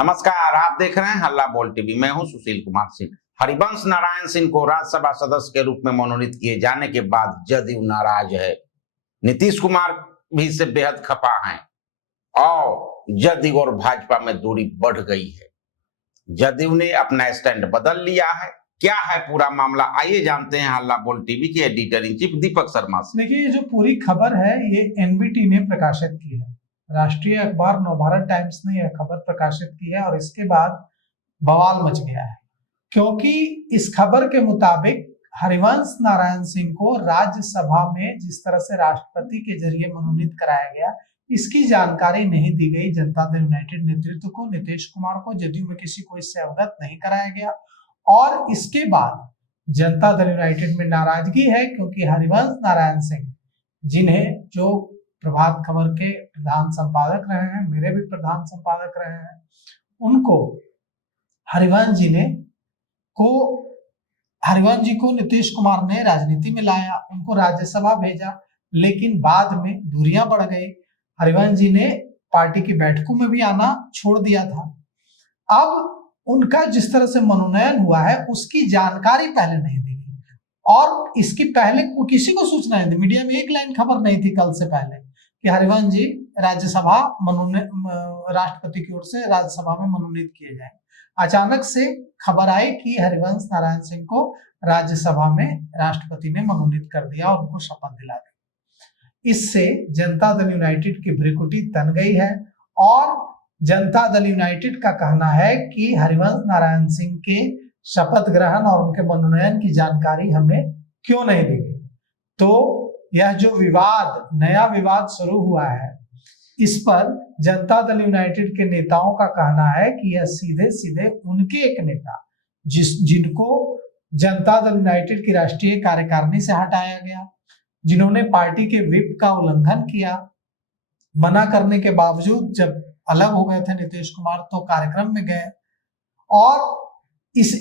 नमस्कार, आप देख रहे हैं हल्ला बोल टीवी। मैं हूं सुशील कुमार सिंह। हरिवंश नारायण सिंह को राज्यसभा सदस्य के रूप में मनोनीत किए जाने के बाद जदयू नाराज है। नीतीश कुमार भी इससे बेहद खफा हैं और जदयू और भाजपा में दूरी बढ़ गई है। जदयू ने अपना स्टैंड बदल लिया है। क्या है पूरा मामला, आइए जानते हैं हल्ला बोल टीवी के editor in chief Deepak Sharma से। देखिए, ये जो पूरी खबर है ये एनबीटी ने प्रकाशित की है। राष्ट्रीय अखबार नवभारत टाइम्स ने यह खबर प्रकाशित की है और इसके बाद बवाल मच गया है, क्योंकि इस खबर के मुताबिक हरिवंश नारायण सिंह को राज्यसभा में जिस तरह से राष्ट्रपति के जरिए मनोनीत कराया गया, इसकी जानकारी नहीं दी गई जनता दल यूनाइटेड नेतृत्व को। नीतीश कुमार को, जदयू में किसी को इससे अवगत नहीं कराया गया और इसके बाद जनता दल यूनाइटेड में नाराजगी है, क्योंकि हरिवंश नारायण सिंह, जिन्हें जो प्रभात खबर के प्रधान संपादक रहे हैं, मेरे भी प्रधान संपादक रहे हैं, उनको हरिवंश जी को नीतीश कुमार ने राजनीति में लाया, उनको राज्यसभा भेजा, लेकिन बाद में दूरियां बढ़ गई। हरिवंश जी ने पार्टी की बैठकों में भी आना छोड़ दिया था। अब उनका जिस तरह से मनोनयन हुआ है उसकी जानकारी पहले नहीं दी गई और इसकी पहले किसी को सूचना नहीं दी। मीडिया में एक लाइन खबर नहीं थी कल से पहले कि हरिवंश जी राज्यसभा राष्ट्रपति की ओर से राज्यसभा में मनोनीत किए जाए। अचानक से खबर आई कि हरिवंश नारायण सिंह को राज्यसभा में राष्ट्रपति ने मनोनीत कर दिया और उनको शपथ दिला दी। इससे जनता दल यूनाइटेड की भ्रिकुटी तन गई है और जनता दल यूनाइटेड का कहना है कि हरिवंश नारायण सिंह के शपथ ग्रहण और उनके मनोनयन की जानकारी हमें क्यों नहीं दी गई। तो यह जो नया विवाद शुरू हुआ है, इस पर जनता दल यूनाइटेड के नेताओं का कहना है कि यह सीधे सीधे उनके एक नेता जिनको जनता दल यूनाइटेड की राष्ट्रीय कार्यकारिणी से हटाया गया, जिन्होंने पार्टी के व्हिप का उल्लंघन किया, मना करने के बावजूद जब अलग हो गए थे नीतीश कुमार तो कार्यक्रम में गए और इस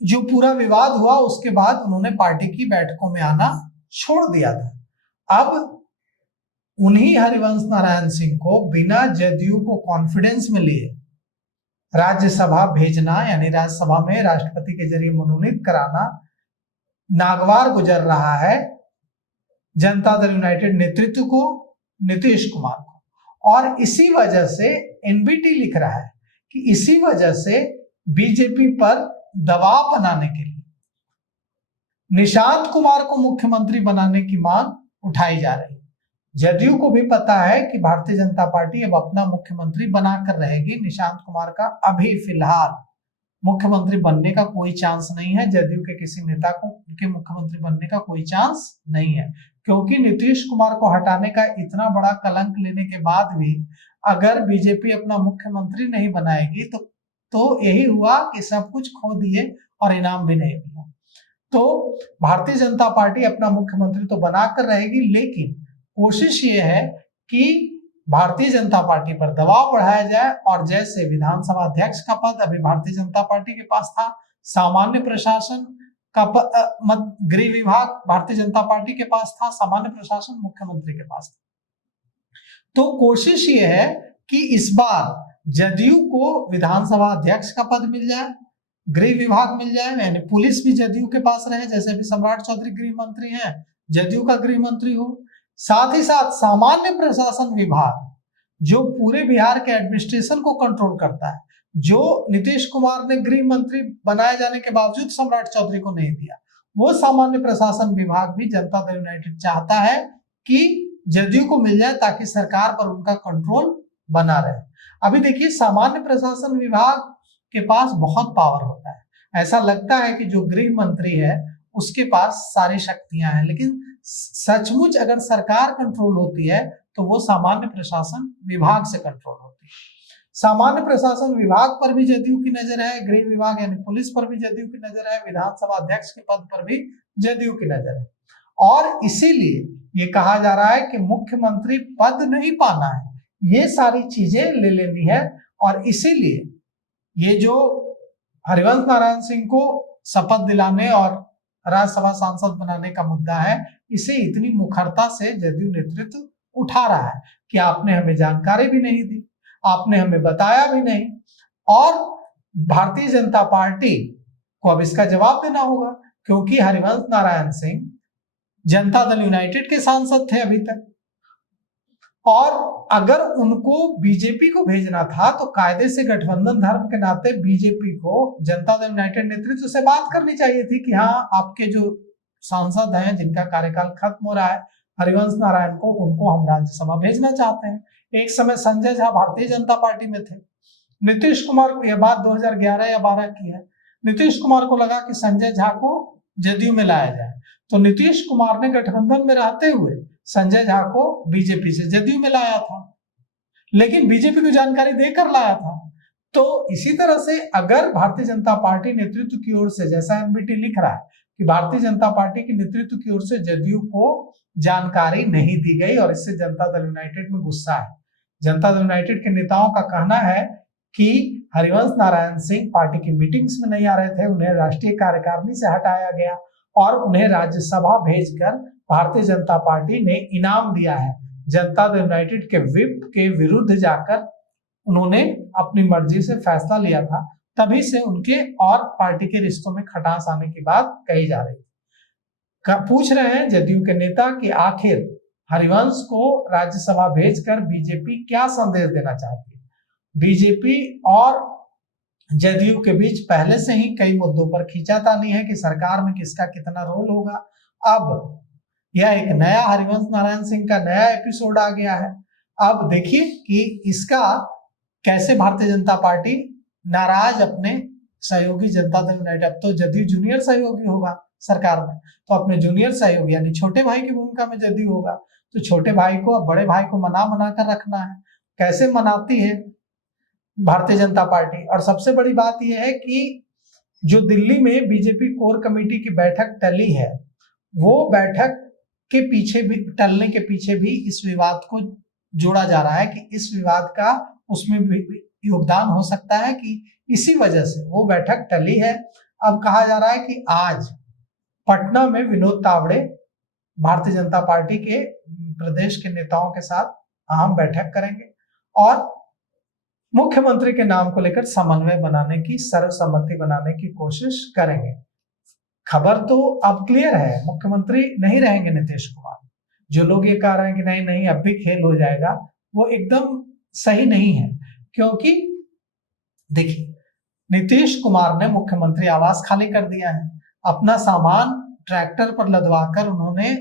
जो पूरा विवाद हुआ उसके बाद उन्होंने पार्टी की बैठकों में आना छोड़ दिया था। अब उन्हीं हरिवंश नारायण सिंह को बिना जदयू को कॉन्फिडेंस में लिए राज्यसभा भेजना, यानी राज्यसभा में राष्ट्रपति के जरिए मनोनीत कराना नागवार गुजर रहा है जनता दल यूनाइटेड नेतृत्व को, नीतीश कुमार को। और इसी वजह से एनबीटी लिख रहा है कि इसी वजह से बीजेपी पर दबाव बनाने के लिए निशांत कुमार को मुख्यमंत्री बनाने की मांग उठाई जा रही है। जदयू को भी पता है कि भारतीय जनता पार्टी अब अपना मुख्यमंत्री बनाकर रहेगी। निशांत कुमार का अभी फिलहाल मुख्यमंत्री बनने का कोई चांस नहीं है। जदयू के किसी नेता को उनके मुख्यमंत्री बनने का कोई चांस नहीं है, क्योंकि नीतीश कुमार को हटाने का इतना बड़ा कलंक लेने के बाद भी अगर बीजेपी अपना मुख्यमंत्री नहीं बनाएगी तो यही हुआ कि सब कुछ खो दिए और इनाम भी नहीं मिला। तो भारतीय जनता पार्टी अपना मुख्यमंत्री तो बनाकर रहेगी, लेकिन कोशिश ये है कि भारतीय जनता पार्टी पर दबाव बढ़ाया जाए और जैसे विधानसभा अध्यक्ष का पद अभी भारतीय जनता पार्टी के पास था, सामान्य प्रशासन का गृह विभाग भारतीय जनता पार्टी के पास था, सामान्य प्रशासन मुख्यमंत्री के पास था। तो कोशिश ये है कि इस बार जदयू को विधानसभा अध्यक्ष का पद मिल जाए, गृह विभाग मिल जाए, यानी पुलिस भी जदयू के पास रहे, जैसे अभी सम्राट चौधरी गृह मंत्री हैं, जदयू का गृह मंत्री हो। साथ ही साथ सामान्य प्रशासन विभाग जो पूरे बिहार के एडमिनिस्ट्रेशन को कंट्रोल करता है, जो नीतीश कुमार ने गृह मंत्री बनाए जाने के बावजूद सम्राट चौधरी को नहीं दिया, वो सामान्य प्रशासन विभाग भी जनता दल यूनाइटेड चाहता है कि जदयू को मिल जाए ताकि सरकार पर उनका कंट्रोल बना रहे। अभी देखिए, सामान्य प्रशासन विभाग के पास बहुत पावर होता है। ऐसा लगता है कि जो गृह मंत्री है उसके पास सारी शक्तियां हैं, लेकिन सचमुच अगर सरकार कंट्रोल होती है तो वो सामान्य प्रशासन विभाग से कंट्रोल होती है। सामान्य प्रशासन विभाग पर भी जदयू की नजर है, गृह विभाग यानी पुलिस पर भी जदयू की नजर है, विधानसभा अध्यक्ष के पद पर भी जदयू की नजर है। और इसीलिए ये कहा जा रहा है कि मुख्यमंत्री पद नहीं पाना है, ये सारी चीजें ले लेनी है। और इसीलिए ये जो हरिवंश नारायण सिंह को शपथ दिलाने और राज्यसभा सांसद बनाने का मुद्दा है, इसे इतनी मुखरता से जदयू नेतृत्व उठा रहा है कि आपने हमें जानकारी भी नहीं दी, आपने हमें बताया भी नहीं। और भारतीय जनता पार्टी को अब इसका जवाब देना होगा, क्योंकि हरिवंश नारायण सिंह जनता दल यूनाइटेड के सांसद थे अभी तक, और अगर उनको बीजेपी को भेजना था तो कायदे से गठबंधन धर्म के नाते बीजेपी को जनता दल यूनाइटेड नेतृत्व से बात करनी चाहिए थी कि हाँ, आपके जो सांसद हैं जिनका कार्यकाल खत्म हो रहा है, हरिवंश नारायण को, उनको हम राज्यसभा भेजना चाहते हैं। एक समय संजय झा भारतीय जनता पार्टी में थे। नीतीश कुमार को, यह बात 2011 या 12 की है, नीतीश कुमार को लगा कि संजय झा को जदयू में लाया जाए, तो नीतीश कुमार ने गठबंधन में रहते हुए संजय झा को बीजेपी से जदयू में लाया था, लेकिन बीजेपी को जानकारी देकर लाया था। तो इसी तरह से अगर भारतीय जनता पार्टी नेतृत्व की ओर से, जैसा एनबीटी लिख रहा है कि भारतीय जनता पार्टी की नेतृत्व की ओर से जदयू को जानकारी नहीं दी गई और इससे जनता दल यूनाइटेड में गुस्सा है। जनता दल यूनाइटेड के नेताओं का कहना है कि हरिवंश नारायण सिंह पार्टी की मीटिंग्स में नहीं आ रहे थे, उन्हें राष्ट्रीय कार्यकारिणी से हटाया गया और उन्हें राज्यसभा भेजकर भारतीय जनता पार्टी ने इनाम दिया है। जनता दल यूनाइटेड के विप के विरुद्ध जाकर उन्होंने अपनी मर्जी से फैसला लिया था, तभी से उनके और पार्टी के रिश्तों में खटास आने की बात कही जा रही है। पूछ रहे हैं जदयू के नेता कि आखिर हरिवंश को राज्यसभा भेजकर बीजेपी क्या संदेश देना चाहती है। बीजेपी और जदयू के बीच पहले से ही कई मुद्दों पर खींचातानी है कि सरकार में किसका कितना रोल होगा। अब यह एक नया हरिवंश नारायण सिंह का नया एपिसोड आ गया है। अब देखिए कि इसका कैसे भारतीय जनता पार्टी नाराज अपने सहयोगी जनता दल यूनाइटेड, अब तो जदयू जूनियर सहयोगी होगा सरकार में, तो अपने जूनियर सहयोगी यानी छोटे भाई की भूमिका में जदयू होगा, तो छोटे भाई को अब बड़े भाई को मना कर रखना है। कैसे मनाती है भारतीय जनता पार्टी। और सबसे बड़ी बात यह है कि जो दिल्ली में बीजेपी कोर कमेटी की बैठक टली है, वो बैठक के पीछे भी, टलने के पीछे भी इस विवाद को जोड़ा जा रहा है कि इस विवाद का उसमें भी योगदान हो सकता है, कि इसी वजह से वो बैठक टली है। अब कहा जा रहा है कि आज पटना में विनोद तावड़े भारतीय जनता पार्टी के प्रदेश के नेताओं के साथ अहम बैठक करेंगे और मुख्यमंत्री के नाम को लेकर समन्वय बनाने की, सर्वसम्मति बनाने की कोशिश करेंगे। खबर तो अब क्लियर है, मुख्यमंत्री नहीं रहेंगे नीतीश कुमार। जो लोग ये कह रहे हैं कि नहीं नहीं अब भी खेल हो जाएगा, वो एकदम सही नहीं है, क्योंकि देखिए नीतीश कुमार ने मुख्यमंत्री आवास खाली कर दिया है, अपना सामान ट्रैक्टर पर लदवाकर उन्होंने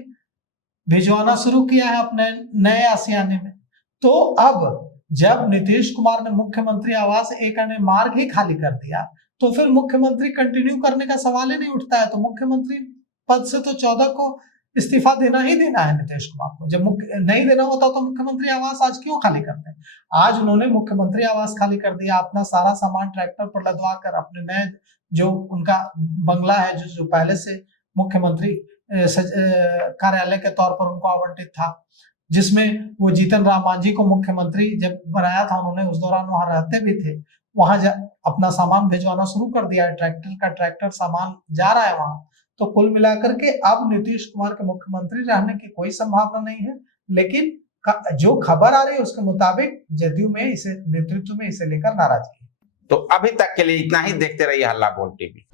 भिजवाना शुरू किया है अपने नए आशियाने में। तो अब जब नीतीश कुमार ने मुख्यमंत्री आवास एक अन्य मार्ग ही खाली कर दिया, तो फिर मुख्यमंत्री कंटिन्यू करने का सवाल ही नहीं उठता है। तो मुख्यमंत्री पद से तो 14 को इस्तीफा देना ही देना है नीतीश कुमार को। जब नहीं देना होता तो मुख्यमंत्री आवास आज क्यों खाली करते हैं। आज उन्होंने मुख्यमंत्री आवास खाली कर दिया, अपना सारा सामान ट्रैक्टर पर लदवा कर अपने नए जो उनका बंगला है, जो पहले से मुख्यमंत्री कार्यालय के तौर पर उनको आवंटित था, जिसमें वो जीतन राम मांझी को मुख्यमंत्री जब बनाया था, उन्होंने उस दौरान वहां रहते भी थे, वहां अपना सामान भिजवाना शुरू कर दिया है, ट्रैक्टर सामान जा रहा है वहां। तो कुल मिलाकर के अब नीतीश कुमार के मुख्यमंत्री रहने की कोई संभावना नहीं है, लेकिन जो खबर आ रही है उसके मुताबिक जदयू में इसे नेतृत्व में इसे लेकर नाराजगी। तो अभी तक के लिए इतना ही। देखते रहिए हल्ला बोल टीवी।